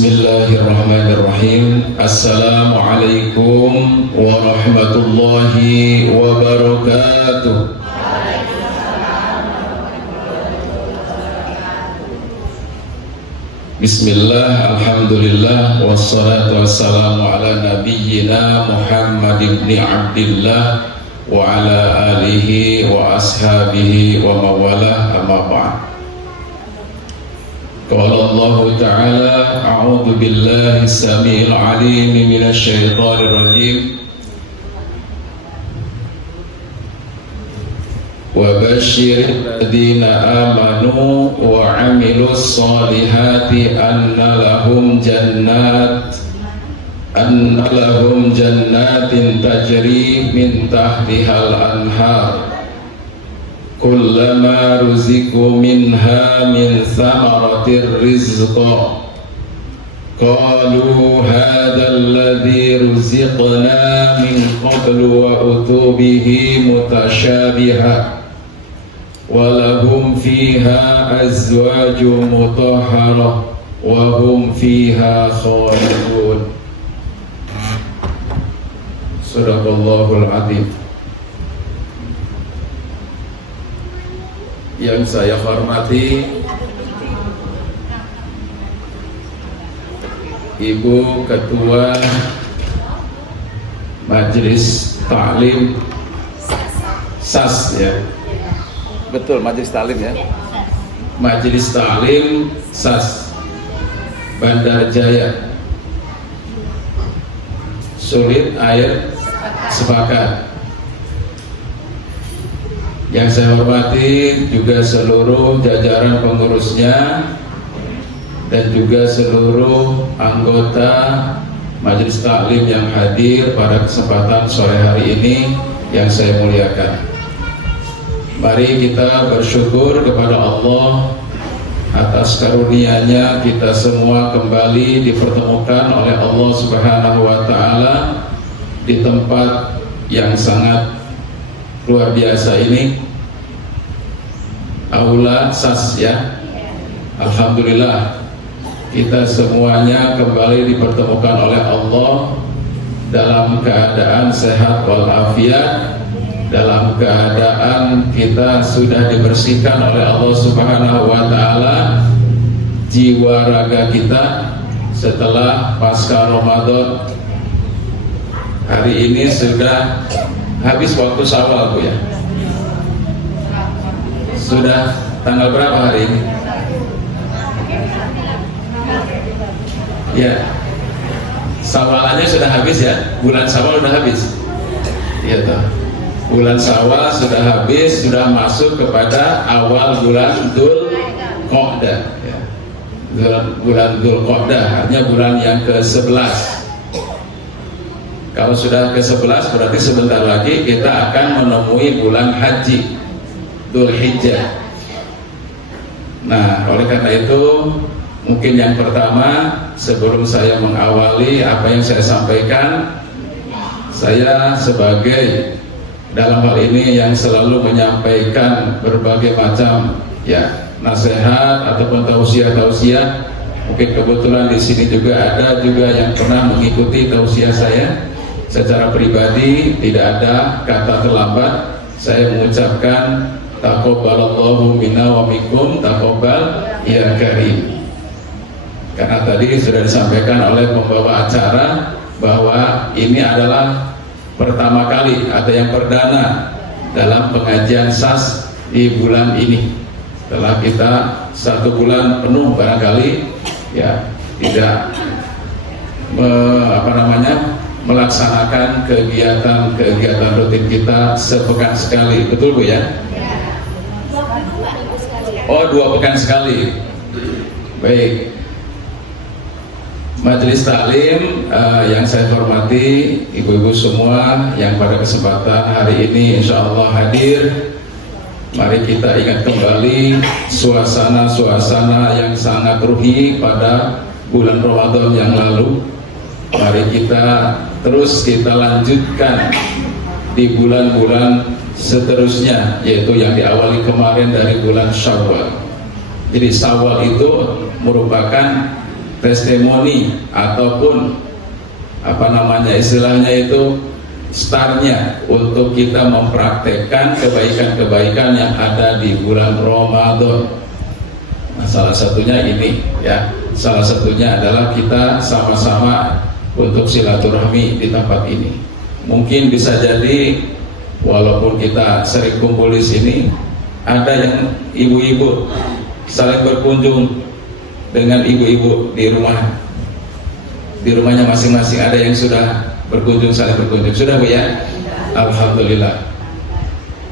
Bismillahirrahmanirrahim. Assalamualaikum warahmatullahi wabarakatuh. Bismillah, alhamdulillah, wassalatu wassalamu ala nabiyyina Muhammad ibn Abdillah wa ala alihi wa ashabihi wa mawalah, amma ba'd. Qala Allah Ta'ala, a'udzu billahi as-sami'il 'alim minasy syaithanir rajim. Wa basyiril ladzina amanu wa 'amilus solihati anna lahum jannatin tajri min tahtihal anhar kullama ruziqu minha min thamaratir rizqa qalu hadzal ladzi ruziqna min qablu wa utubihi mutasyabiha walahum fiha azwajun mutahharah wa hum fiha khalidun. Sadaqallahul adzim. Yang saya hormati Ibu Ketua Majelis Ta'lim SAS, ya. Betul, Majelis Ta'lim, ya. Majelis Ta'lim SAS Bandar Jaya. Sulit air sepakat. Yang saya hormati juga seluruh jajaran pengurusnya dan juga seluruh anggota Majelis Ta'lim yang hadir pada kesempatan sore hari ini yang saya muliakan. Mari kita bersyukur kepada Allah atas karunia-Nya kita semua kembali dipertemukan oleh Allah Subhanahu wa Ta'ala di tempat yang sangat luar biasa ini, Aula SAS, ya. Alhamdulillah kita semuanya kembali dipertemukan oleh Allah dalam keadaan sehat walafiat, dalam keadaan kita sudah dibersihkan oleh Allah Subhanahu wa Ta'ala jiwa raga kita setelah pasca Ramadan. Hari ini sudah habis waktu Syawal, Bu, ya. Sudah tanggal berapa hari ini? Ya, Syawalannya sudah habis, ya. Bulan Syawal sudah habis. Iya toh. Bulan Syawal sudah habis, sudah masuk kepada awal bulan Dzul Qa'dah, ya. Bulan Dzul Qa'dah artinya bulan yang ke-11. Kalau sudah ke-11 berarti sebentar lagi kita akan menemui bulan haji, Dzul Hijjah. Nah, oleh karena itu mungkin yang pertama sebelum saya mengawali apa yang saya sampaikan, saya sebagai dalam hal ini yang selalu menyampaikan berbagai macam, ya, nasihat ataupun tausiah-tausiah. Mungkin kebetulan di sini juga ada juga yang pernah mengikuti tausiah saya. Secara pribadi tidak ada kata terlambat. Saya mengucapkan taqabbalallahu minna wa minkum, taqabbal ya karim. Karena tadi sudah disampaikan oleh pembawa acara bahwa ini adalah pertama kali atau yang perdana dalam pengajian SAS di bulan ini. Setelah kita 1 bulan penuh barangkali, ya, tidak melaksanakan kegiatan rutin kita sepekan sekali, betul, Bu, ya? Oh, 2 pekan sekali. Baik. Majelis Ta'lim yang saya hormati, ibu-ibu semua yang pada kesempatan hari ini insya Allah hadir. Mari kita ingat kembali suasana-suasana yang sangat ruhi pada bulan Ramadan yang lalu. Mari kita terus kita lanjutkan di bulan-bulan seterusnya, yaitu yang diawali kemarin dari bulan Syawal. Jadi Syawal itu merupakan testimoni ataupun apa namanya istilahnya itu startnya untuk kita mempraktekkan kebaikan-kebaikan yang ada di bulan Ramadan. Nah, salah satunya ini ya, salah satunya adalah kita sama-sama untuk silaturahmi di tempat ini. Mungkin bisa jadi walaupun kita sering kumpul di sini, ada yang ibu-ibu saling berkunjung dengan ibu-ibu di rumahnya masing-masing. Ada yang sudah berkunjung, saling berkunjung. Sudah Bu ya? Alhamdulillah.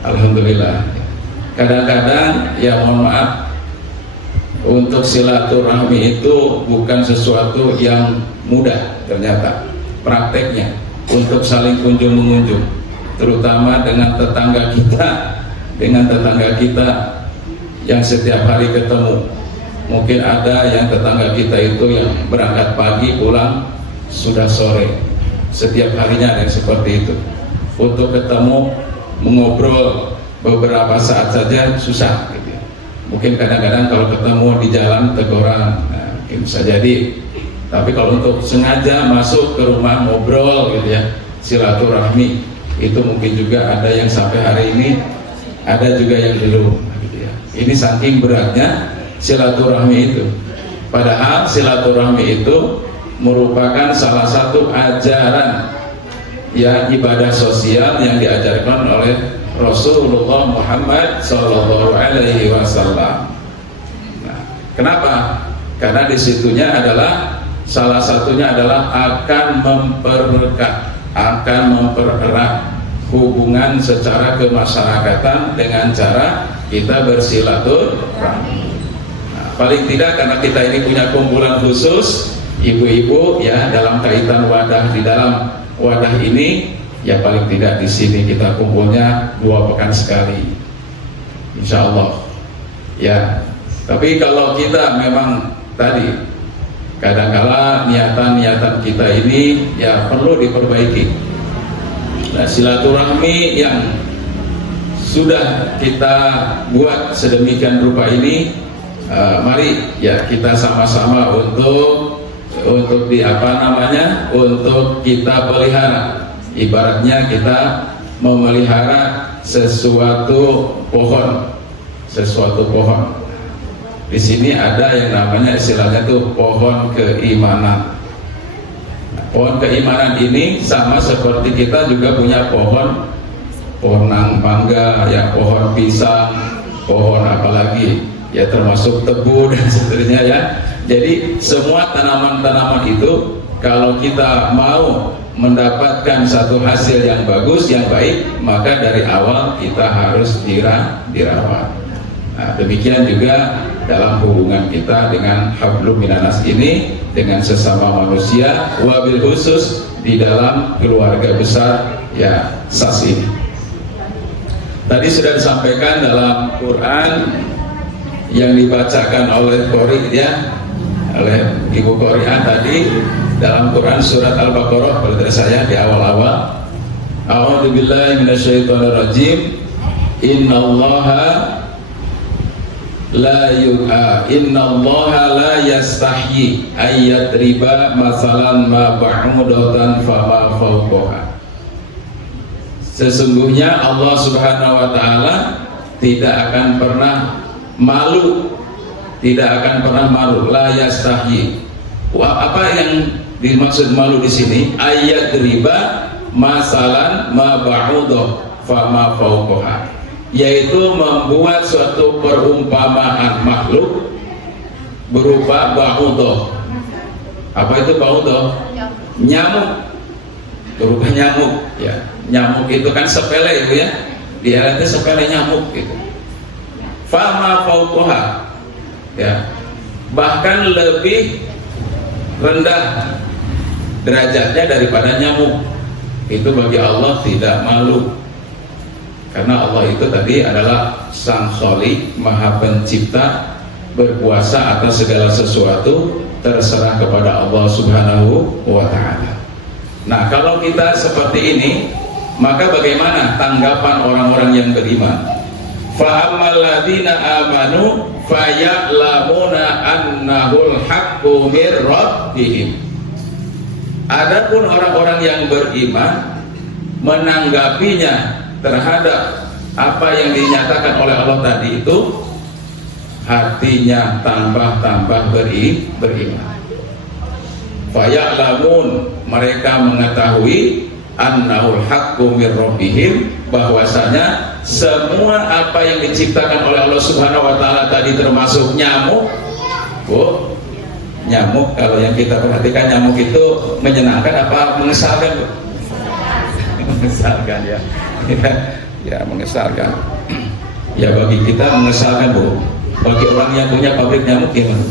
Alhamdulillah. Kadang-kadang ya mohon maaf, untuk silaturahmi itu bukan sesuatu yang mudah ternyata prakteknya, untuk saling kunjung mengunjung, terutama dengan tetangga kita yang setiap hari ketemu. Mungkin ada yang tetangga kita itu yang berangkat pagi pulang sudah sore, setiap harinya ada yang seperti itu. Untuk ketemu mengobrol beberapa saat saja susah gitu. Mungkin kadang-kadang kalau ketemu di jalan teguran, nah, bisa jadi. Tapi kalau untuk sengaja masuk ke rumah ngobrol gitu ya, silaturahmi, itu mungkin juga ada yang sampai hari ini, ada juga yang belum gitu ya. Ini saking beratnya silaturahmi itu. Padahal silaturahmi itu merupakan salah satu ajaran ya, ibadah sosial yang diajarkan oleh Rasulullah Muhammad Sallallahu Alaihi Wasallam. Nah, kenapa? Karena disitunya adalah salah satunya adalah akan mempererat hubungan secara kemasyarakatan dengan cara kita bersilaturahmi. Nah, paling tidak karena kita ini punya kumpulan khusus ibu-ibu ya, dalam kaitan wadah, di dalam wadah ini ya, paling tidak di sini kita kumpulnya 2 pekan sekali, insya Allah ya. Tapi kalau kita memang tadi kadang-kala niatan-niatan kita ini ya perlu diperbaiki. Nah, silaturahmi yang sudah kita buat sedemikian rupa ini, mari ya kita sama-sama untuk untuk kita pelihara. Ibaratnya kita memelihara sesuatu pohon. Di sini ada yang namanya istilahnya itu pohon keimanan. Nah, pohon keimanan ini sama seperti kita juga punya pohon mangga, ya pohon pisang, pohon apalagi ya, termasuk tebu dan seterusnya ya. Jadi semua tanaman-tanaman itu kalau kita mau mendapatkan satu hasil yang bagus, yang baik, maka dari awal kita harus dirawat. Nah, demikian juga dalam hubungan kita dengan hablum minanas ini, dengan sesama manusia, wabil khusus di dalam keluarga besar ya SAS ini. Tadi sudah disampaikan dalam Quran yang dibacakan oleh Qori ya, oleh Ibu Qori'ah tadi, dalam Quran surat Al-Baqarah pada saya di awal-awal. A'udzubillahi minasyaitonirrajim. Innallaha la yastahyi ayyadriba masalan ma ba'udatan fama fawqaha. Sesungguhnya Allah Subhanahu wa taala tidak akan pernah malu, la yastahyi. Apa yang dimaksud malu di sini? Ayat riba masalan ma ba'udah fama fawqaha, yaitu membuat suatu perumpamaan makhluk berupa ba'udah. Apa itu ba'udah? Nyamuk, berupa nyamuk ya. Nyamuk itu kan sepele itu ya, dia itu sepele nyamuk gitu. Fama fawqaha ya, bahkan lebih rendah derajatnya daripada nyamuk. Itu bagi Allah tidak malu, karena Allah itu tadi adalah Sang Khalik, Maha Pencipta, berkuasa atas segala sesuatu, terserah kepada Allah Subhanahu wa ta'ala. Nah, kalau kita seperti ini, maka bagaimana tanggapan orang-orang yang beriman? Fa ammal ladzina amanu faya'lamuna annahul haqqu mir rabbihim. Adapun orang-orang yang beriman menanggapinya terhadap apa yang dinyatakan oleh Allah tadi itu, hatinya tambah-tambah beriman. Faya'lamun, mereka mengetahui annahul haqqu mir rabbihim, bahwasanya semua apa yang diciptakan oleh Allah Subhanahu wa taala tadi, termasuk nyamuk. Bu, nyamuk kalau yang kita perhatikan, nyamuk itu menyenangkan apa mengesalkan, Bu? Mengesalkan ya. Ya, mengesalkan. Ya, bagi kita mengesalkan, Bu. Bagi orang yang punya pabrik nyamuk gimana?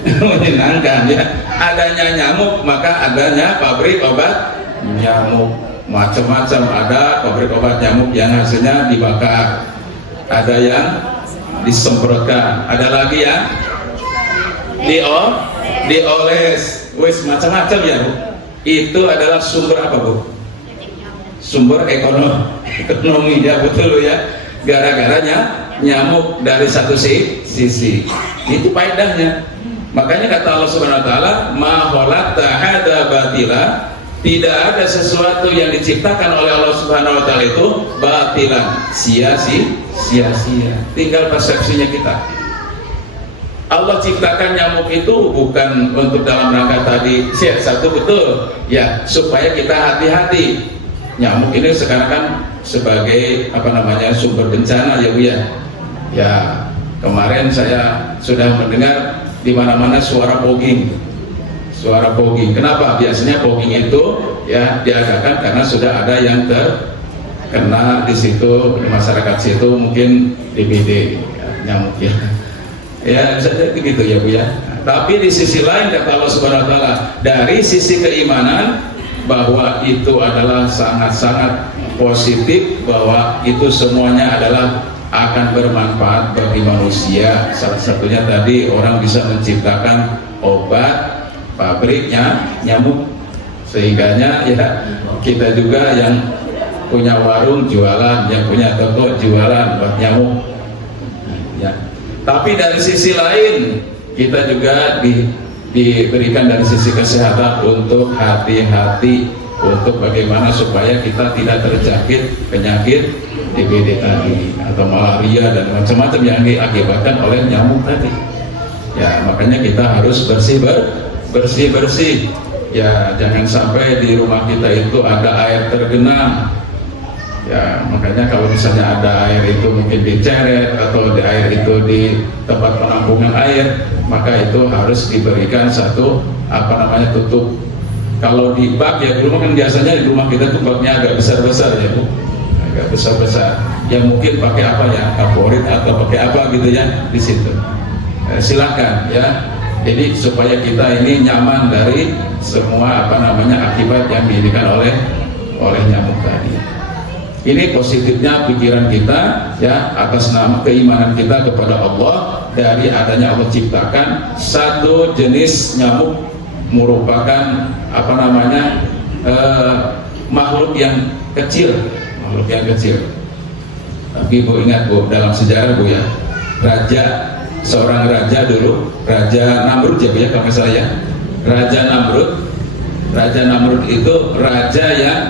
Menyenangkan ya. Adanya nyamuk maka adanya pabrik obat nyamuk. Macam-macam, ada pabrik obat nyamuk yang hasilnya dibakar, ada yang disemprotkan, ada lagi yang dioles, wis macam-macam ya, Bu. Itu adalah sumber apa, Bu? Sumber ekonomi ya, betul ya. Gara-garanya nyamuk dari satu sisi. Itu faedahnya. Makanya kata Allah Subhanahu wa taala, ma khalaqta hadza batila, tidak ada sesuatu yang diciptakan oleh Allah Subhanahu wa taala itu batilan, sia-sia. Tinggal persepsinya kita. Allah ciptakan nyamuk itu bukan untuk dalam rangka tadi, satu betul ya, supaya kita hati-hati. Nyamuk ini sekarang kan sebagai sumber bencana ya, Bu ya. Ya, kemarin saya sudah mendengar di mana-mana suara pogging. Kenapa? Biasanya pogging itu ya diadakan karena sudah ada yang terkena di situ, di masyarakat situ, mungkin DBD ya, nyamuk ya. Ya, begitu ya, Bu ya. Tapi di sisi lain kata Allah Subhanahu wa taala, dari sisi keimanan, bahwa itu adalah sangat-sangat positif, bahwa itu semuanya adalah akan bermanfaat bagi manusia. Salah satunya tadi orang bisa menciptakan obat pabriknya nyamuk, sehingganya ya kita juga yang punya warung jualan, yang punya toko jualan buat nyamuk ya. Tapi dari sisi lain kita juga diberikan dari sisi kesehatan untuk hati-hati, untuk bagaimana supaya kita tidak terjangkit penyakit DBD tadi atau malaria dan macam-macam yang diakibatkan oleh nyamuk tadi ya. Makanya kita harus bersih ya, jangan sampai di rumah kita itu ada air tergenang ya. Makanya kalau misalnya ada air itu mungkin diceret, atau di air itu di tempat penampungan air, maka itu harus diberikan satu tutup. Kalau di bak ya, di rumah kan biasanya di rumah kita tuh baknya agak besar-besar ya, Bu, agak besar-besar yang mungkin pakai apa ya, kaporit atau pakai apa gitu ya di situ. Silakan ya. Jadi supaya kita ini nyaman dari semua akibat yang diberikan oleh nyamuk tadi. Ini positifnya pikiran kita ya, atas nama keimanan kita kepada Allah. Dari adanya Allah ciptakan satu jenis nyamuk, merupakan makhluk yang kecil. Tapi Bu ingat, Bu, dalam sejarah, Bu ya, seorang raja dulu, Raja Namrud ya, Bu ya, kalau misalnya ya, Raja Namrud itu raja yang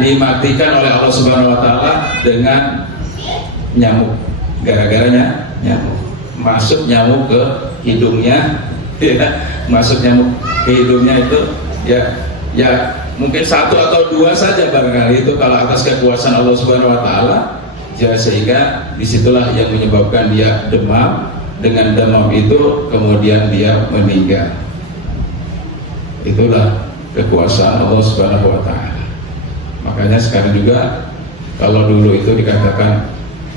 dimatikan oleh Allah Subhanahu wa taala dengan nyamuk. Gara-garanya nyamuk, masuk nyamuk ke hidungnya ya, masuk nyamuk ke hidungnya itu ya mungkin satu atau dua saja barangkali itu kalau atas kekuasaan Allah Subhanahu wa taala ya, sehingga disitulah yang menyebabkan dia demam. Dengan demam itu kemudian dia meninggal. Itulah kekuasaan Allah Subhanahu wa taala. Makanya sekarang juga kalau dulu itu dikatakan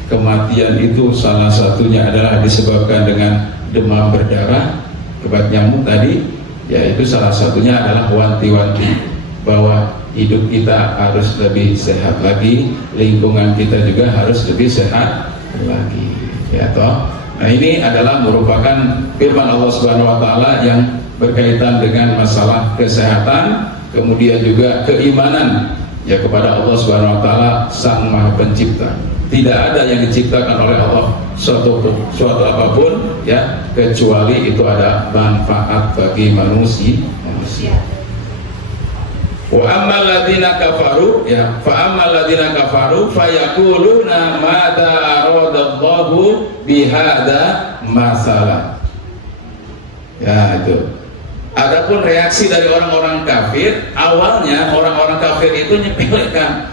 kematian itu salah satunya adalah disebabkan dengan demam berdarah, akibat nyamuk tadi, yaitu salah satunya adalah wanti-wanti bahwa hidup kita harus lebih sehat lagi, lingkungan kita juga harus lebih sehat lagi ya toh. Nah, ini adalah merupakan firman Allah Subhanahu wa taala yang berkaitan dengan masalah kesehatan, kemudian juga keimanan ya kepada Allah Subhanahu wa taala Sang Maha Pencipta. Tidak ada yang diciptakan oleh Allah suatu apapun ya kecuali itu ada manfaat bagi manusia. Wa ammal ladzina kafaru ya fa ammal ladzina kafaru fayaquluna madza aradallahu bihadza masalah. Ya itu. Adapun reaksi dari orang-orang kafir, awalnya orang-orang kafir itu nyepelekan,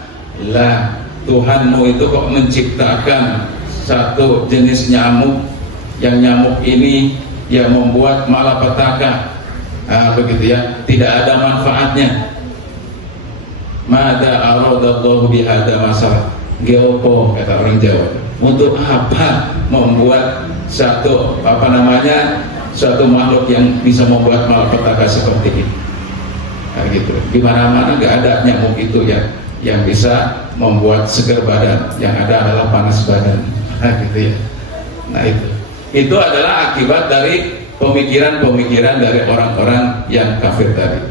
lah Tuhanmu itu kok menciptakan satu jenis nyamuk, yang nyamuk ini yang membuat malapetaka, begitu ya, tidak ada manfaatnya. Mada aradallahu bihada masalah, geopo kata orang Jawa, untuk apa membuat satu suatu makhluk yang bisa membuat malapetaka seperti ini. Nah, gitu. Di mana-mana nggak ada nyamuk itu ya yang bisa membuat segar badan, yang ada adalah panas badan. Nah, gitu ya. Nah itu adalah akibat dari pemikiran-pemikiran dari orang-orang yang kafir tadi.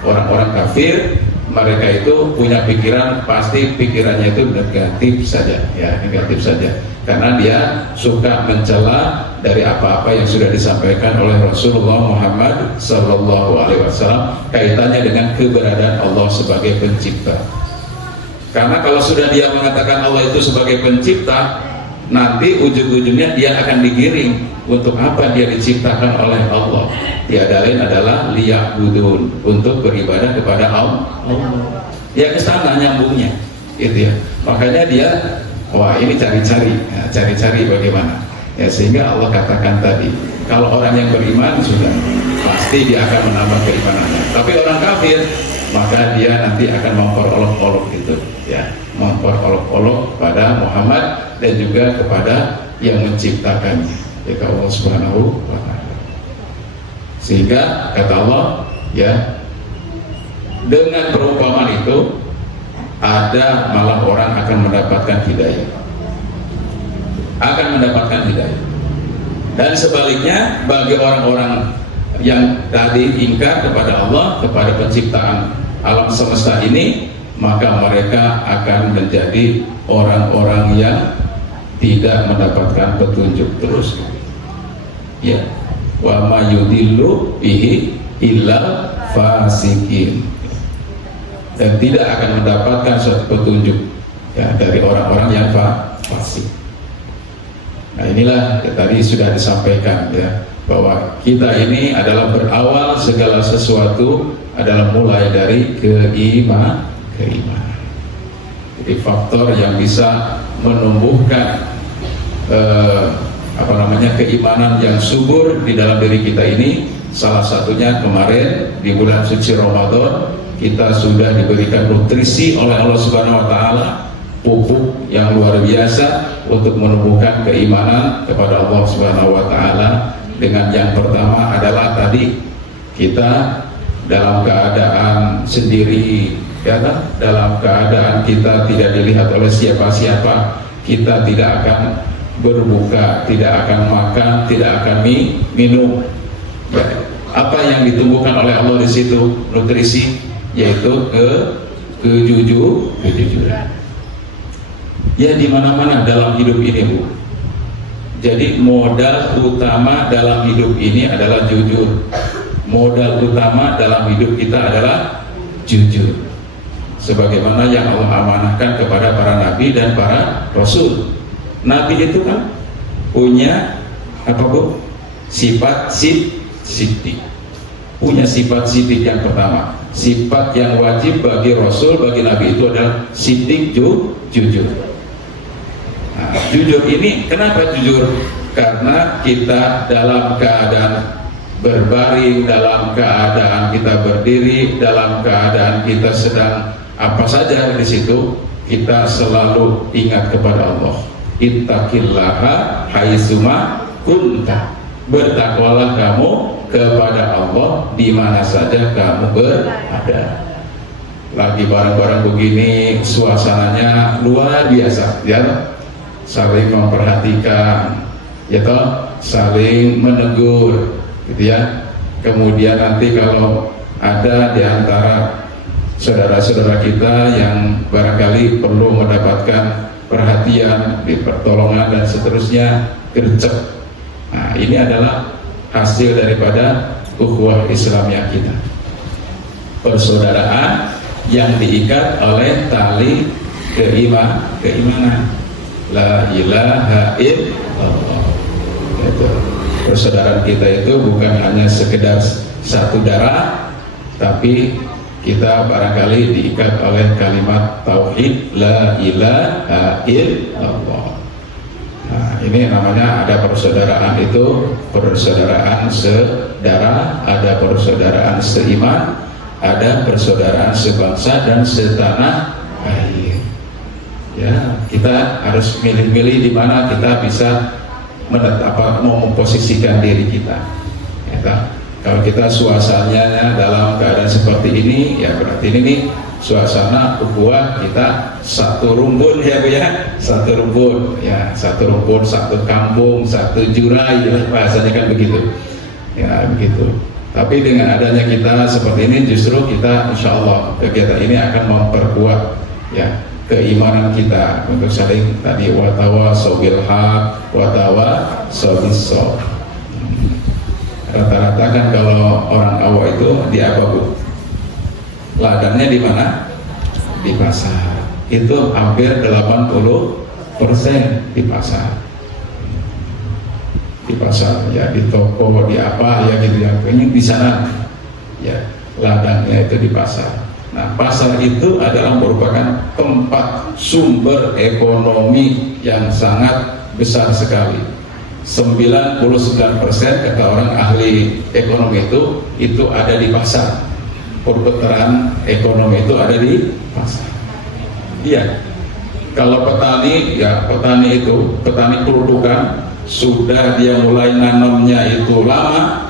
Orang-orang kafir mereka itu punya pikiran, pasti pikirannya itu negatif saja, ya negatif saja, karena dia suka mencela dari apa-apa yang sudah disampaikan oleh Rasulullah Muhammad Sallallahu Alaihi Wasallam kaitannya dengan keberadaan Allah sebagai pencipta. Karena kalau sudah dia mengatakan Allah itu sebagai pencipta, nanti ujung-ujungnya dia akan digiring. Untuk apa dia diciptakan oleh Allah? Tiada lain adalah liya'budun, untuk beribadah kepada Allah. Ya ke sana nyambungnya, gitu ya. Makanya dia, wah ini cari-cari, ya, cari-cari bagaimana. Ya sehingga Allah katakan tadi, kalau orang yang beriman sudah pasti dia akan menambah keimanannya. Tapi orang kafir, maka dia nanti akan memperolok-olok gitu, ya, memperolok-olok pada Muhammad dan juga kepada yang menciptakannya, yaitu Allah Subhanahu wa Ta'ala. Sehingga kata Allah, ya, dengan perumpamaan itu ada malah orang akan mendapatkan hidayah, akan mendapatkan hidayah. Dan sebaliknya bagi orang-orang yang tadi ingkar kepada Allah, kepada penciptaan alam semesta ini, maka mereka akan menjadi orang-orang yang tidak mendapatkan petunjuk terus. Ya, wa ma yudillu bihi illa fasikin, dan tidak akan mendapatkan suatu petunjuk ya dari orang-orang yang fasik. Nah inilah ya, tadi sudah disampaikan ya, bahwa kita ini adalah berawal segala sesuatu adalah mulai dari keimanan. Jadi faktor yang bisa menumbuhkan keimanan yang subur di dalam diri kita ini, salah satunya kemarin di bulan suci Ramadan kita sudah diberikan nutrisi oleh Allah Subhanahu wa Ta'ala, pupuk yang luar biasa untuk menumbuhkan keimanan kepada Allah Subhanahu wa Ta'ala. Dengan yang pertama adalah tadi kita dalam keadaan sendiri, ya kan? Dalam keadaan kita tidak dilihat oleh siapa-siapa, kita tidak akan berbuka, tidak akan makan, tidak akan minum. Ya. Apa yang ditumbuhkan oleh Allah di situ nutrisi, yaitu kejujuran. Ya di mana-mana dalam hidup ini, Bu. Jadi modal utama dalam hidup ini adalah jujur. Modal utama dalam hidup kita adalah jujur. Sebagaimana yang Allah amanahkan kepada para nabi dan para rasul. Nabi itu kan punya apa, Bu? Sifat siddiq. Punya sifat siddiq yang pertama. Sifat yang wajib bagi rasul, bagi nabi itu adalah siddiq, jujur. Nah, jujur ini kenapa jujur? Karena kita dalam keadaan berbaring, dalam keadaan kita berdiri, dalam keadaan kita sedang apa saja di situ, kita selalu ingat kepada Allah. Ittaqillaha haitsuma kunta. Bertakwalah kamu kepada Allah di mana saja kamu berada. Lagi bareng-bareng begini, suasananya luar biasa, ya. Saling memperhatikan, ya toh, saling menegur, gitu ya. Kemudian nanti kalau ada di antara saudara-saudara kita yang barangkali perlu mendapatkan perhatian, pertolongan dan seterusnya, gercep. Nah, ini adalah hasil daripada ukhuwah Islamiyah kita, persaudaraan yang diikat oleh tali keimanan, la ilaha illallah. Itu persaudaraan kita itu bukan hanya sekedar satu darah, tapi kita barangkali diikat oleh kalimat tauhid, la ilaha illallah. Nah, ini namanya ada persaudaraan, itu persaudaraan sedarah, ada persaudaraan seiman, ada persaudaraan sebangsa dan setanah air. Ya, kita harus milih-milih di mana kita bisa memposisikan diri kita. Ya, kalau kita suasananya dalam keadaan seperti ini, ya berarti ini nih suasana ukhuwah kita satu rumpun, ya Bu ya, satu rumpun, ya satu rumpun, satu kampung, satu jurai, ya, bahasanya kan begitu, ya begitu. Tapi dengan adanya kita seperti ini, justru kita insya Allah kegiatan ini akan memperkuat ya keimanan kita untuk saling tadi watawasaw bil haq watawasaw bis sabr. Rata-rata kan kalau orang awam itu di apa Bu? Ladangnya di mana? Di pasar. Itu hampir 80% di pasar. Di pasar ya, di toko, di apa ya gitu ya. Ini di sana ya, ladangnya itu di pasar. Nah, pasar itu adalah merupakan tempat sumber ekonomi yang sangat besar sekali. 99% kata orang ahli ekonomi itu ada di pasar. Perputaran ekonomi itu ada di pasar. Iya. Kalau petani, ya petani itu, petani kerudukan sudah dia mulai nanamnya itu lama.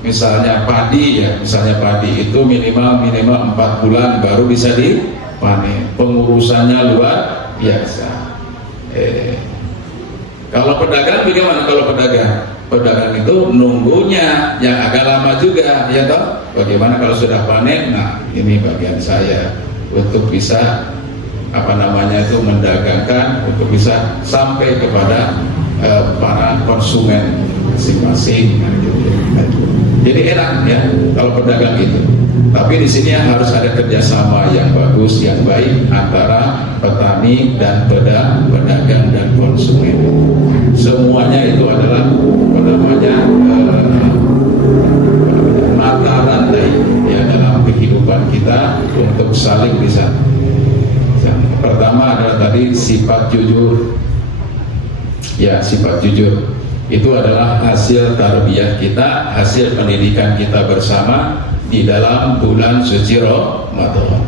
Misalnya padi ya, misalnya padi itu minimal 4 bulan baru bisa dipanen. Pengurusannya luar biasa. Kalau pedagang bagaimana? Kalau pedagang itu nunggunya yang agak lama juga, ya toh. Bagaimana kalau sudah panen? Nah, ini bagian saya untuk bisa mendagangkan, untuk bisa sampai kepada para konsumen masing-masing. Nah, gitu. Jadi enak ya kalau pedagang itu. Tapi di sini harus ada kerjasama yang bagus, yang baik antara petani dan pedagang dan konsumen. Semuanya itu adalah mata rantai ya dalam kehidupan kita untuk saling bisa. Yang pertama adalah tadi sifat jujur. Ya, sifat jujur itu adalah hasil tarbiyah kita, hasil pendidikan kita bersama di dalam bulan suci Ramadan.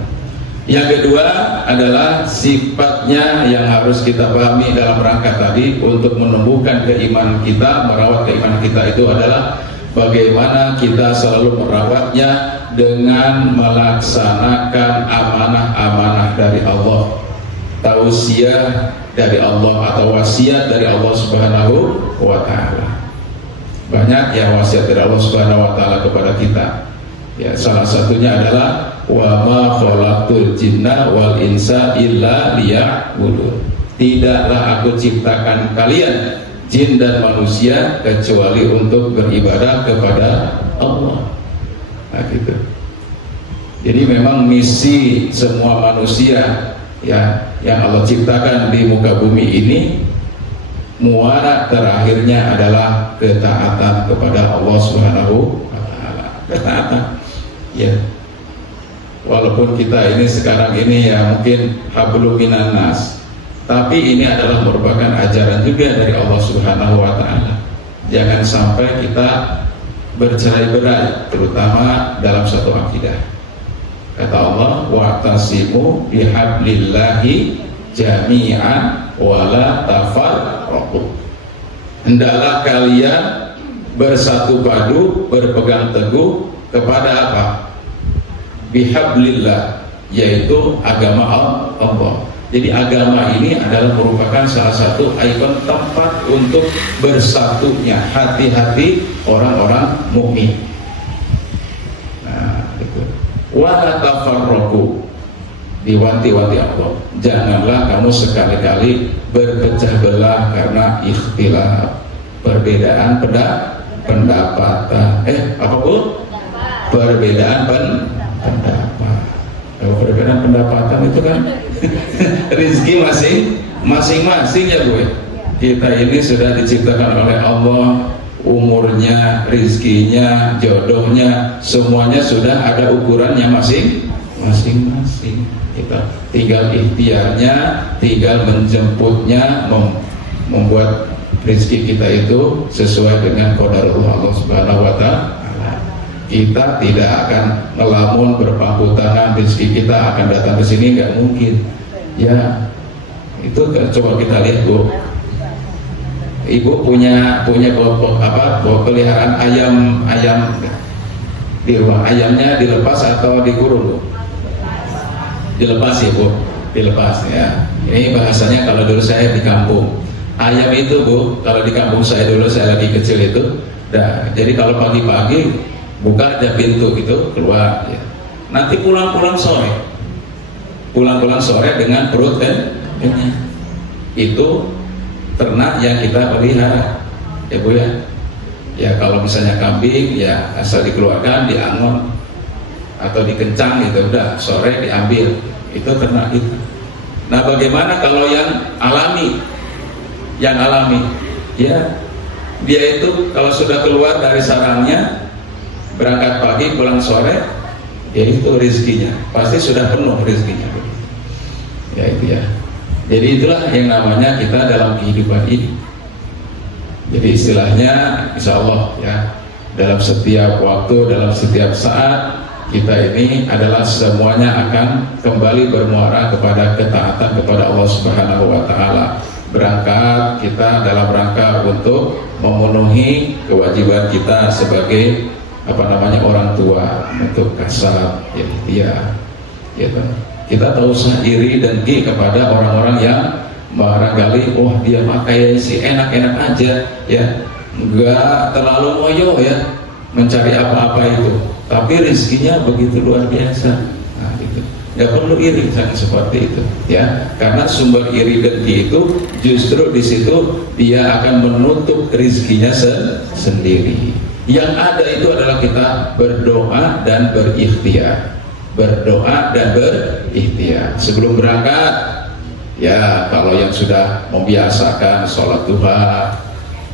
Yang kedua adalah sifatnya yang harus kita pahami dalam rangka tadi untuk menumbuhkan keimanan kita, merawat keimanan kita itu adalah bagaimana kita selalu merawatnya dengan melaksanakan amanah-amanah dari Allah, tausiah dari Allah atau wasiat dari Allah Subhanahu wa Ta'ala. Banyak ya wasiat dari Allah Subhanahu wa Ta'ala kepada kita. Ya, salah satunya adalah wa ma khalaqtul jinna wal insa illa liya'budun. Tidaklah aku ciptakan kalian jin dan manusia kecuali untuk beribadah kepada Allah. Nah, gitu. Jadi memang misi semua manusia ya yang Allah ciptakan di muka bumi ini, muara terakhirnya adalah ketaatan kepada Allah Subhanahu wa Ta'ala. Ketaatan. Ya. Walaupun kita ini sekarang ini ya mungkin hablum minan nas, tapi ini adalah merupakan ajaran juga dari Allah Subhanahu wa Ta'ala. Jangan sampai kita bercerai-berai, terutama dalam satu akidah. Kata Allah, wa'tasimu bihablillahi jami'an wala tafarraqu. Hendaklah kalian bersatu padu, berpegang teguh kepada apa? Bihablillah, yaitu agama Allah. Jadi agama ini adalah merupakan salah satu ikon tempat untuk bersatunya hati-hati orang-orang mukmin. Nah, itu. Wa tafarraqu, diwanti-wanti Allah, janganlah kamu sekali-kali berpecah belah karena ikhtilaf, perbedaan pendapatan. Apa Bu? Perbedaan pendapat. Kalau perbedaan pendapatan itu kan rezeki masing-masing ya Bu. Kita ini sudah diciptakan oleh Allah, umurnya, rizkinya, jodohnya, semuanya sudah ada ukurannya masing-masing. Kita tinggal ikhtiarnya, tinggal menjemputnya, membuat rizki kita itu sesuai dengan qadarullah Allah Subhanahu wa Ta'ala. Kita tidak akan melamun berpangku tangan, rizki kita akan datang ke sini, nggak mungkin. Ya, itu coba kita lihat Bu. Ibu punya peliharaan ayam di rumah. Ayamnya dilepas atau dikurung Bu? Dilepas ya Bu, dilepas ya. Ini bahasanya kalau dulu saya di kampung. Ayam itu Bu, kalau di kampung saya dulu, saya lagi kecil itu, jadi kalau pagi-pagi buka aja pintu gitu, keluar ya. Nanti pulang-pulang sore dengan perut kenyang. Itu ternak yang kita pelihara ya Bu ya. Ya kalau misalnya kambing ya asal dikeluarkan, diangon atau dikencang gitu, udah sore diambil, itu ternak itu. Nah bagaimana kalau yang alami ya, dia itu kalau sudah keluar dari sarangnya, berangkat pagi pulang sore, ya itu rezekinya pasti sudah penuh rezekinya ya. Itu ya. Jadi itulah yang namanya kita dalam kehidupan ini. Jadi istilahnya insya Allah ya, dalam setiap waktu, dalam setiap saat, kita ini adalah semuanya akan kembali bermuara kepada ketaatan kepada Allah Subhanahu wa Ta'ala. Berangkat kita dalam rangka untuk memenuhi kewajiban kita sebagai orang tua, untuk kasab ya, gitu. Kita tahu usah iri dan dengki kepada orang-orang yang barangkali dia pakai si enak-enak aja ya, enggak terlalu ngoyo ya mencari apa-apa itu, tapi rezekinya begitu luar biasa. Nah gitu, nggak perlu iri seperti itu ya, karena sumber iri dengki itu justru di situ dia akan menutup rezekinya sendiri. Yang ada itu adalah kita berdoa dan berikhtiar. Berdoa dan berikhtiar sebelum berangkat ya. Kalau yang sudah membiasakan sholat duha,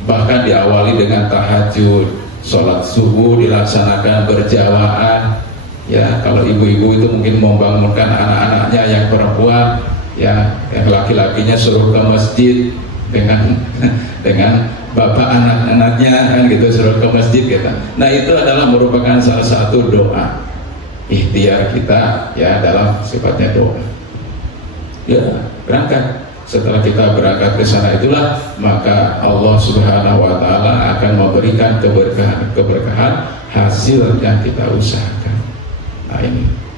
bahkan diawali dengan tahajud, sholat subuh dilaksanakan berjamaah ya. Kalau ibu-ibu itu mungkin membangunkan anak-anaknya yang perempuan ya, yang laki-lakinya suruh ke masjid dengan bapak anak-anaknya kan gitu, suruh ke masjid gitu. Nah itu adalah merupakan salah satu doa ikhtiar kita ya, dalam sifatnya doa ya. Berangkat, setelah kita berangkat ke sana itulah maka Allah Subhanahu wa Ta'ala akan memberikan keberkahan hasil yang kita usahakan. Nah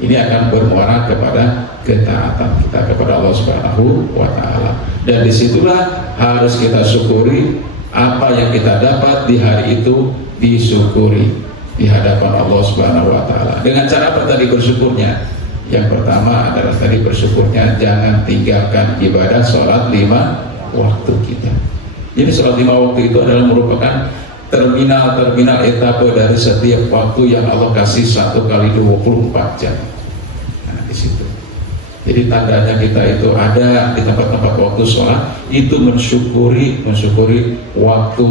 ini akan bermuara kepada ketaatan kita kepada Allah Subhanahu wa Ta'ala, dan disitulah harus kita syukuri apa yang kita dapat di hari itu, disyukuri di hadapan Allah Subhanahu wa Ta'ala. Dengan cara apa tadi bersyukurnya? Yang pertama adalah tadi bersyukurnya jangan tinggalkan ibadah sholat 5 waktu kita. Jadi sholat 5 waktu itu adalah merupakan terminal etapa dari setiap waktu yang Allah kasih 1 kali 24 jam. Nah di situ. Jadi tandanya kita itu ada di tempat-tempat waktu sholat itu mensyukuri waktu,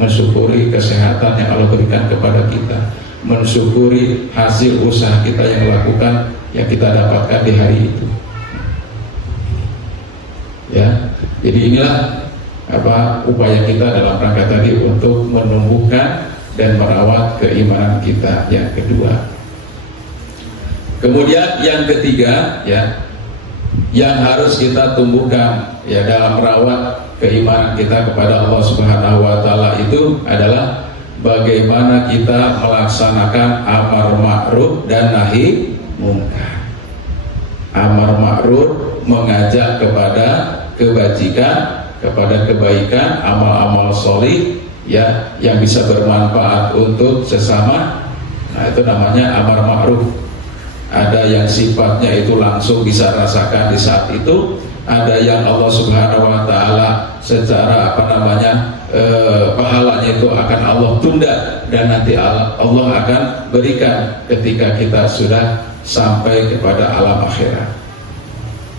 mensyukuri kesehatan yang Allah berikan kepada kita, mensyukuri hasil usaha kita yang lakukan, yang kita dapatkan di hari itu ya. Jadi inilah upaya kita dalam rangka tadi untuk menumbuhkan dan merawat keimanan kita yang kedua. Kemudian yang ketiga ya, yang harus kita tumbuhkan ya dalam merawat keimanan kita kepada Allah Subhanahu wa Ta'ala itu adalah bagaimana kita melaksanakan amar ma'ruf dan nahi mungkar. Amar ma'ruf mengajak kepada kebajikan, kepada kebaikan, amal-amal sholih ya yang bisa bermanfaat untuk sesama. Nah itu namanya amar ma'ruf. ada yang sifatnya itu langsung bisa rasakan di saat itu, ada yang Allah Subhanahu wa taala secara pahalanya itu akan Allah tunda dan nanti Allah akan berikan ketika kita sudah sampai kepada alam akhirat.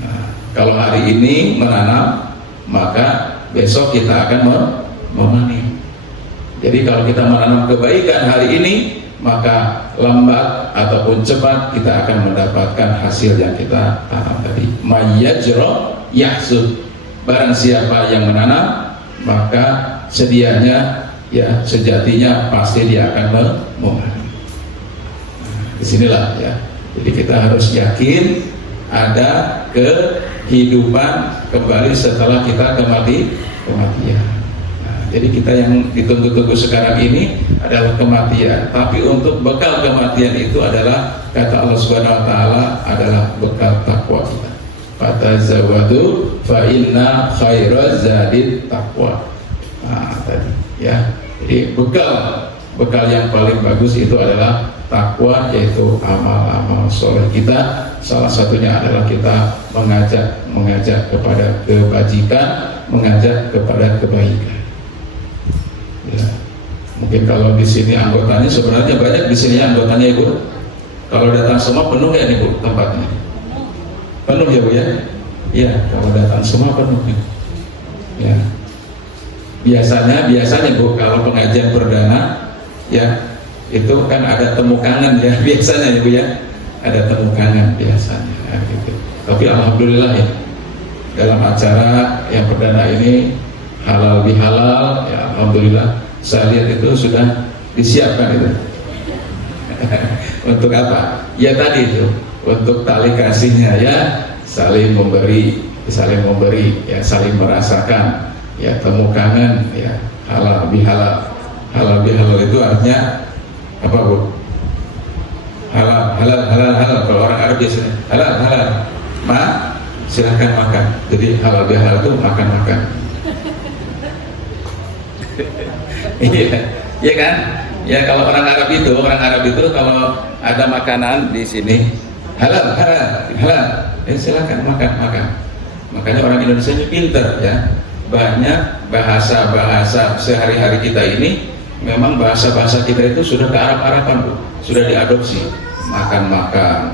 Nah, kalau hari ini menanam, maka besok kita akan memanen. Jadi kalau kita menanam kebaikan hari ini, maka lambat ataupun cepat kita akan mendapatkan hasil yang kita tanam tadi. Mayyajro yahsud. Barang siapa yang menanam, maka sedianya, ya sejatinya pasti dia akan memanen. Disinilah ya. Jadi kita harus yakin ada kehidupan kembali setelah kita kematian. Jadi kita yang ditunggu-tunggu sekarang ini adalah kematian. Tapi untuk bekal kematian itu adalah, kata Allah Subhanahu wa taala, adalah bekal takwa kita. Fatazawwadu fa inna khairaz zadit taqwa. Nah, tadi ya. Jadi bekal yang paling bagus itu adalah takwa, yaitu amal-amal soleh kita. Salah satunya adalah kita mengajak kepada kebajikan, mengajak kepada kebaikan. Ya. Mungkin kalau di sini anggotanya sebenarnya banyak di sini anggotanya Ibu. Kalau datang semua penuh ya nih Bu tempatnya. Penuh ya Bu ya. Iya, kalau datang semua penuh. Ya. Biasanya Bu kalau pengajian perdana ya itu kan ada temu kangen ya biasanya Ibu ya. Ada temu kangen biasanya ya, gitu. Tapi alhamdulillah ya dalam acara yang perdana ini halal bihalal ya, alhamdulillah saya lihat itu sudah disiapkan itu. Untuk apa? Ya tadi itu untuk tali kasihnya ya, saling memberi ya, saling merasakan ya, temu kangen ya, halal bihalal. Halal bihalal itu artinya apa Bu? Halal kalau orang Arab biasanya halal silahkan makan. Jadi halal bihalal itu makan. Iya kan? Ya kalau orang Arab itu kalau ada makanan di sini halal, silakan makan. Makanya orang Indonesia ini pinter ya. Banyak bahasa sehari-hari kita ini memang bahasa kita itu sudah ke Arab-Araban, Bu. Sudah diadopsi. Makan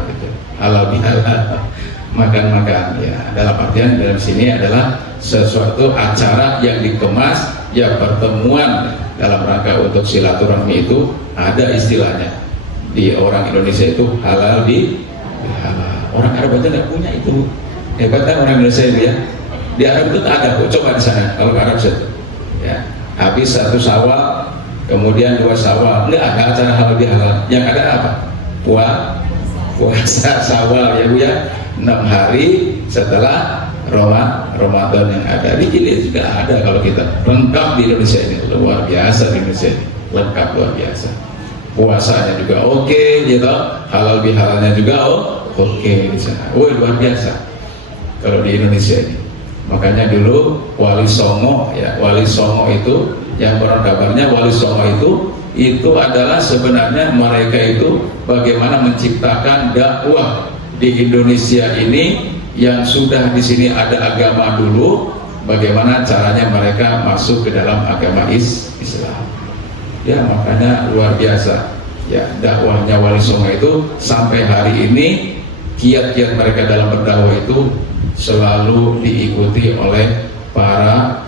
gitu. Halal bihalal. Makan ya. Dalam artian dalam sini adalah sesuatu acara yang dikemas ya, pertemuan dalam rangka untuk silaturahmi. Itu ada istilahnya di orang Indonesia itu halal bihalal. Orang Arab aja nggak punya itu. Hebat kan orang Indonesia itu ya. Di Arab itu tak ada. Coba di sana kalau Arab itu ya, habis 1 Syawal kemudian 2 Syawal nggak ada acara halal bihalal. Yang ada apa? Puasa Syawal ya Bu ya, 6 hari setelah Ramadan yang ada. Di sini juga ada kalau kita lengkap di Indonesia ini, luar biasa di Indonesia ini, lengkap luar biasa. Puasanya juga oke, gitu, halal bihalalnya juga oke di sana. Woi luar biasa kalau di Indonesia ini. Makanya dulu Wali Songo itu yang konon kabarnya Wali Songo itu adalah sebenarnya mereka itu bagaimana menciptakan dakwah di Indonesia ini yang sudah di sini ada agama dulu, bagaimana caranya mereka masuk ke dalam agama Islam. Ya makanya luar biasa ya dakwahnya Wali Songo itu sampai hari ini. Kiat-kiat mereka dalam berdakwah itu selalu diikuti oleh para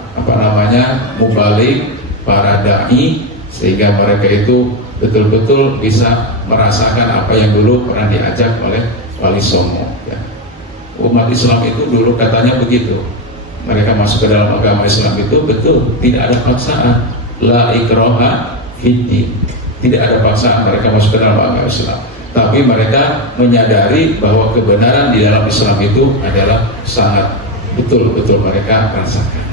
mubalik, para dai, sehingga mereka itu betul-betul bisa merasakan apa yang dulu pernah diajak oleh Wali Songo ya. Umat Islam itu dulu katanya begitu, mereka masuk ke dalam agama Islam itu betul tidak ada paksaan, la ikraha fiddin, tidak ada paksaan mereka masuk ke dalam agama Islam. Tapi mereka menyadari bahwa kebenaran di dalam Islam itu adalah sangat betul-betul mereka rasakan.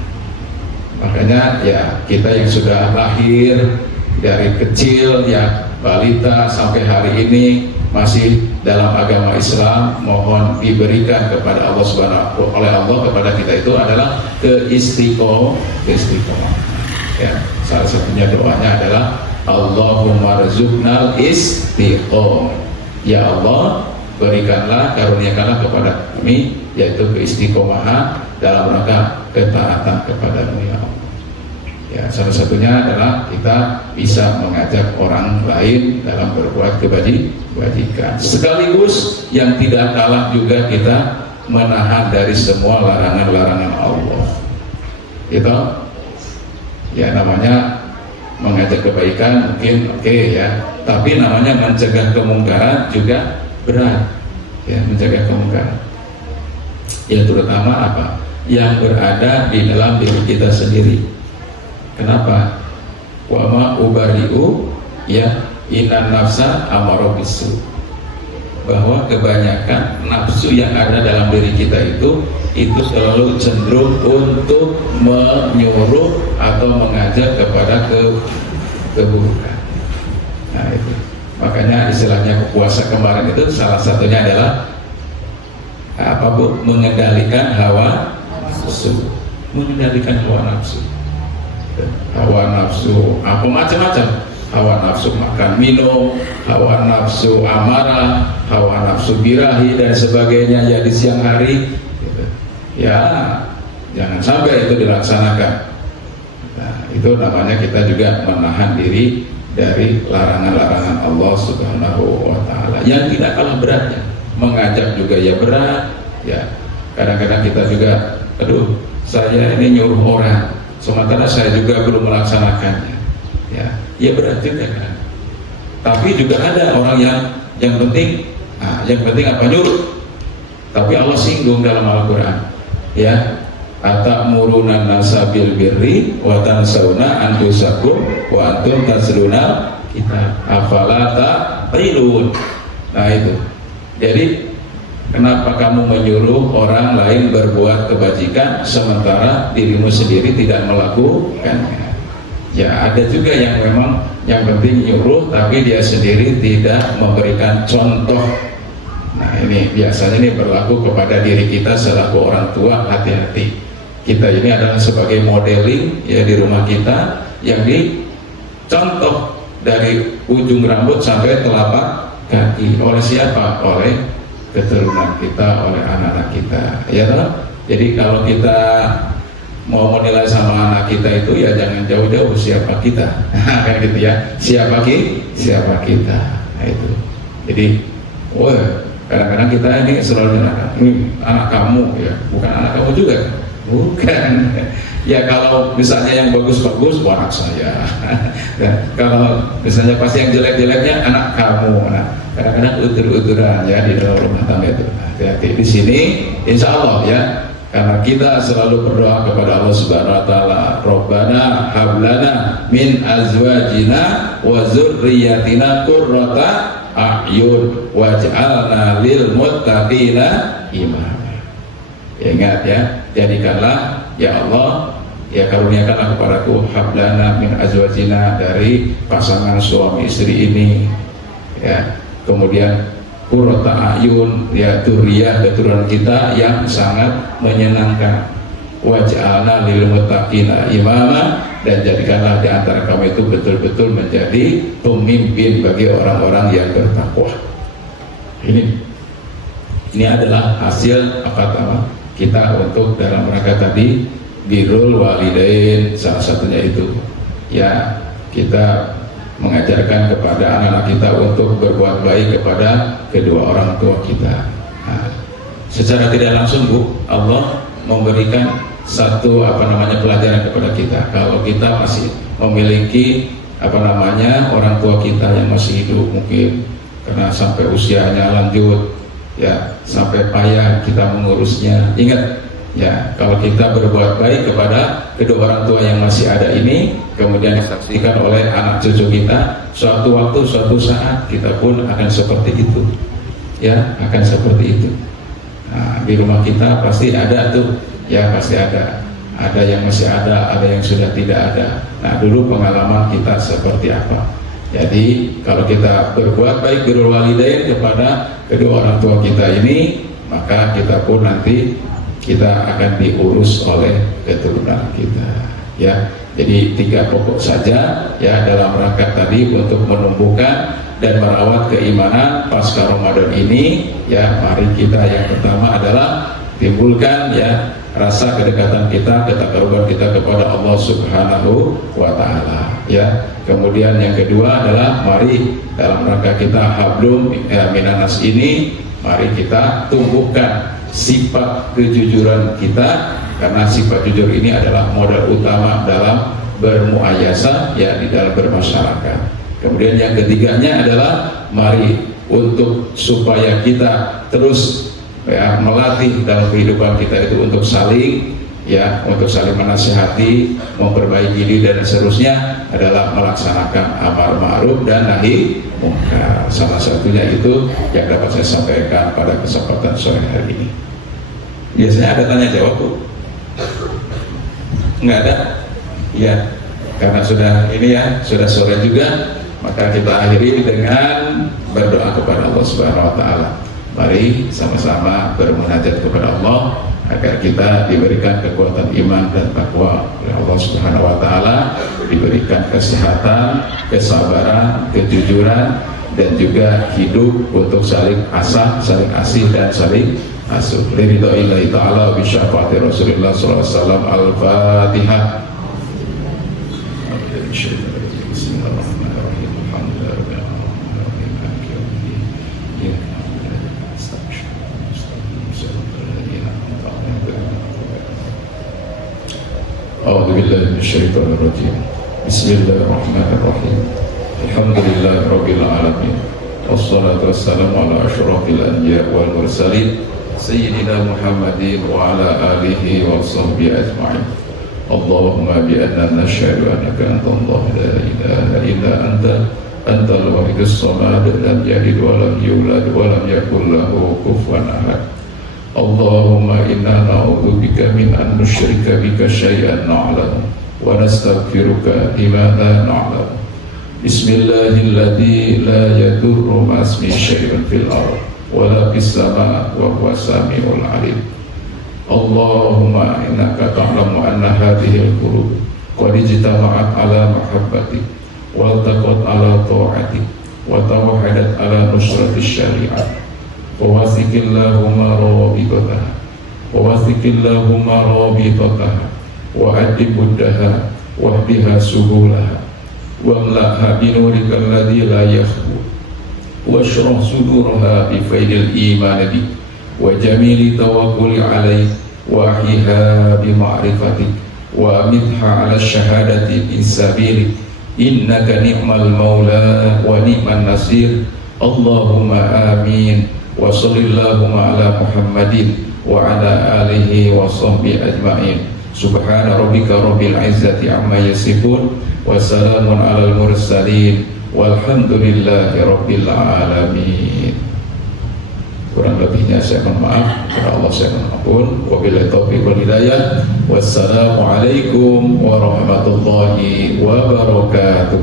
Makanya ya kita yang sudah lahir dari kecil ya balita sampai hari ini masih dalam agama Islam, mohon diberikan kepada Allah Subhanahu oleh Allah kepada kita itu adalah keistiqomah. Ya, salah satunya doanya adalah Allahumma rzuqnal istiqomah. Ya Allah, berikanlah, karuniakanlah kepada kami yaitu keistiqomahan dalam rangka ketaatan kepadamu ya Allah. Ya, salah satunya adalah kita bisa mengajak orang lain dalam berbuat kebajikan. Sekaligus yang tidak kalah juga kita menahan dari semua larangan-larangan Allah. Itu ya namanya mengajak kebaikan mungkin oke ya, tapi namanya mencegah kemungkaran juga berat ya, mencegah kemungkaran ya, terutama apa yang berada di dalam diri kita sendiri. Kenapa? Wa ma ubari'u ya innan nafsa amara bisu, bahwa kebanyakan nafsu yang ada dalam diri kita itu selalu cenderung untuk menyuruh atau mengajak kepada keburukan. Nah itu makanya istilahnya puasa kemarin itu salah satunya adalah apa Bu? Mengendalikan hawa nafsu, mengendalikan hawa nafsu. Hawa nafsu apa macam-macam, hawa nafsu makan minum, hawa nafsu amarah, hawa nafsu birahi dan sebagainya ya di siang hari gitu. Ya jangan sampai itu dilaksanakan. Nah, itu namanya kita juga menahan diri dari larangan-larangan Allah Subhanahu wa Ta'ala yang tidak kalah beratnya. Mengajak juga ya berat ya, kadang-kadang kita juga aduh saya ini nyuruh orang sementara saya juga belum melaksanakannya ya berat juga kan. Tapi juga ada orang yang penting apa nyuruh, tapi Allah singgung dalam Al-Quran ya, atamuruna nasa bil birri wa tansawna anfusakum wa antum tasluna kita afala taqilun. Nah itu jadi kenapa kamu menyuruh orang lain berbuat kebajikan sementara dirimu sendiri tidak melakukannya? Ya ada juga yang memang yang penting nyuruh tapi dia sendiri tidak memberikan contoh. Nah ini biasanya ini berlaku kepada diri kita selaku orang tua. Hati-hati, kita ini adalah sebagai modeling ya di rumah kita yang dicontoh dari ujung rambut sampai telapak kaki oleh siapa? Oleh keturunan kita, oleh anak-anak kita ya toh? Jadi kalau kita mau menilai sama anak kita itu ya jangan jauh-jauh siapa kita kan gitu ya, siapa kita. Nah itu jadi kadang-kadang kita ini selalu menyatakan ini anak kamu ya, bukan anak kamu juga, bukan ya. Kalau misalnya yang bagus-bagus anak saya ya, kalau misalnya pasti yang jelek-jeleknya anak kamu. Nah kadang-kadang utur-uturan ya di dalam rumah tangga itu. Hati-hati di sini insya Allah ya, karena kita selalu berdoa kepada Allah Subhanahu wa Ta'ala, Rabbana hablana min azwajina wa dzurriyyatina qurrata a'yun waj'alna lil muttaqina imama. Ingat ya, jadikanlah ya Allah ya karuniakanlah kepadaku hablana min azwajina, dari pasangan suami istri ini ya, kemudian qurrata a'yun ya, dzurriyyah keturunan kita yang sangat menyenangkan, waj'alna lil muttaqina imama, dan jadikanlah di antara kami itu betul-betul menjadi pemimpin bagi orang-orang yang bertakwa. Ini adalah hasil kita untuk dalam rangka tadi birrul walidain, salah satunya itu ya, kita mengajarkan kepada anak-anak kita untuk berbuat baik kepada kedua orang tua kita. Nah, secara tidak langsung Bu, Allah memberikan satu pelajaran kepada kita. Kalau kita masih memiliki orang tua kita yang masih hidup, mungkin karena sampai usianya lanjut ya, sampai payah kita mengurusnya. Ingat ya, kalau kita berbuat baik kepada kedua orang tua yang masih ada ini, kemudian disaksikan oleh anak cucu kita, suatu waktu, suatu saat kita pun akan seperti itu ya, akan seperti itu. Nah, di rumah kita pasti ada tuh ya, pasti ada yang masih ada yang sudah tidak ada. Nah dulu pengalaman kita seperti apa. Jadi kalau kita berbuat baik birrul walidain kepada kedua orang tua kita ini, maka kita pun nanti kita akan diurus oleh keturunan kita. ya. Jadi 3 pokok saja ya dalam rangka tadi untuk menumbuhkan dan merawat keimanan pasca Ramadan ini ya. Mari kita yang pertama adalah timbulkan ya rasa kedekatan kita, ketakaruban kita kepada Allah Subhanahu wa Ta'ala ya. Kemudian yang kedua adalah mari dalam rangka kita hablum minanas ini, mari kita tumbuhkan sifat kejujuran kita, karena sifat jujur ini adalah modal utama dalam bermuayasah ya di dalam bermasyarakat. Kemudian yang ketiganya adalah mari untuk supaya kita terus ya, melatih dalam kehidupan kita itu untuk saling ya, untuk saling menasihati, memperbaiki diri dan seterusnya, adalah melaksanakan amar ma'ruf dan nahi munkar. Salah satunya itu yang dapat saya sampaikan pada kesempatan sore hari ini. Biasanya ada tanya jawab tuh? Nggak ada? Ya, karena sudah ini ya, sudah sore juga, maka kita akhiri dengan berdoa kepada Allah Subhanahu wa Ta'ala. Mari sama-sama bermunajat kepada Allah agar kita diberikan kekuatan iman dan takwa oleh Allah Subhanahu wa Ta'ala, diberikan kesehatan, kesabaran, kejujuran, dan juga hidup untuk saling asah, saling asih, dan saling asuh. Lillahi ta'ala bi syafaati Rasulullah sallallahu alaihi wasallam. Al-Fatihah. A'udzu billahi minasyaitonir rajim. Bismillahirrahmanirrahim. Alhamdulillahirabbil alamin. Wassalatu wassalamu ala asyrafil anbiya wal mursalin sayyidina Muhammadin wa ala alihi wa sahbihi ajma'in. Allahumma bi anna nashhadu annaka antallah la ilaha illa anta antal wahidus samad lam yalid wa lam yulad wa lam yakul lahu kufuwan ahad. Allahumma inna na'udzubika min an nusyrika bika syai'an na'lamu wa nastaghfiruka lima la na'lamu. Bismillahilladzi la yadurru ma'asmi syai'un fil ardh wa la fis sama' wa huwa samiul 'alim. Allahumma innaka ta'lamu anna hadhihi al-qulub qad ijtama'at 'ala mahabbatik wa taqat 'ala ta'atik wa tawahadat 'ala nusrati syari'ah. ووثق اللهم رابطتها ووثق اللهم رابطتها وأدب ودها واهدها سبلها واملأها بنورك الذي لا يخبو واشرح صدورها بفيض الإيمان بك وجميل توكل عليك وأحيها بمعرفتك وأمتها على الشهادة من سبيلك إنك نعم المولى ونعم النصير. اللهم آمين. Wa sallallahu ala Muhammadin wa ala alihi wa sahbihi ajma'in. Subhana rabbika rabbil izzati amma yasifun wa salamun alal mursalin walhamdulillahi rabbil alamin. Kurang lebihnya saya mohon maaf, kepada Allah saya mohon ampun. Wabillahi taufiq wal hidayah. Wassalamualaikum warahmatullahi wabarakatuh.